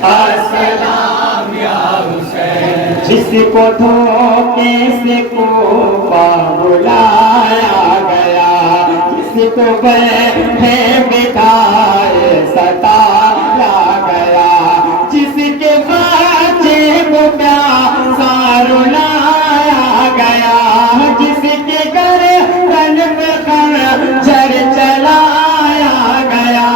अस्सलाम या हुसैन। जिसको धोखे से कोफा बुलाया गया, जिसको बैठे बिठाए सताया गया, जिसके बच्चे को प्यासा रुलाया गया, जिसके गर्दन पे खंजर चलाया गया,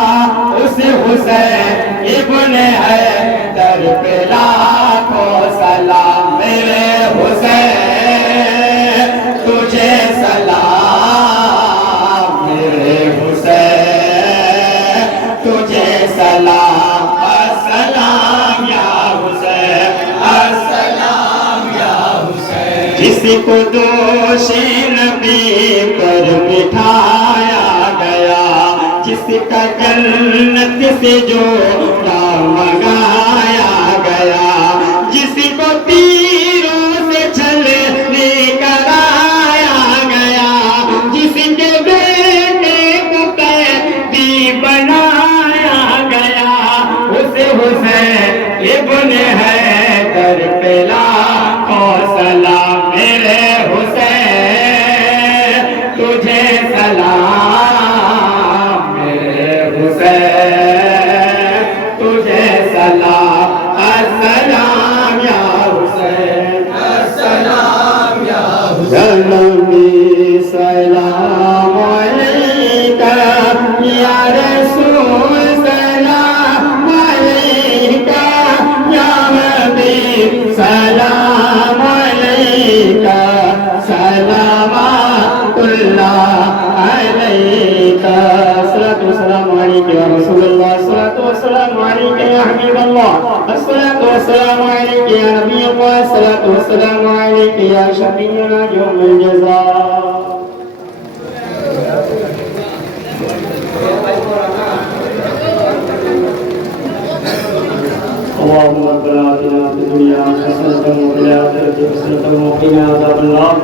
उस हुसैन इब्ने हैदर पे लाखों सलाम। मेरे हुसैन तुझे सलाम, मेरे हुसैन तुझे सलाम। अस्सलाम या हुसैन, अस्सलाम या हुसैन। जिसको दोषे नबी पर बिठाया गया, जिसका जन्नत से जोड़ा मंगाया गया, जिसको तीरों से छलनी कराया गया, जिसके बेटे को कैदी बनाया गया, उसे हुसैन इब्ने हैदर पे लाखों सलाम। मेरे हुसैन तुझे सलाम, मेरे हुसैन तुझे सलाम। अस्सलाम या हुसैन, अस्सलाम या हुसैन। या नबी सलाम अलैका, या रसूल सलाम अलैका, या हबीब सलाम अलैका, सलावतुल्लाह अलैका। अस्सलातु वस्सलामु अलैका या रसूलल्लाह, अस्सलातु वस्सलामु अलैका या हबीबल्लाह, अस्सलातु वस्सलामु अलैका या नबीयल्लाह, अस्सलातु वस्सलामु अलैका या शफीउना यौमल जज़ा। اللهم ربنا آتنا في الدنيا حسنة وفي الآخرة حسنة وقنا عذاب النار.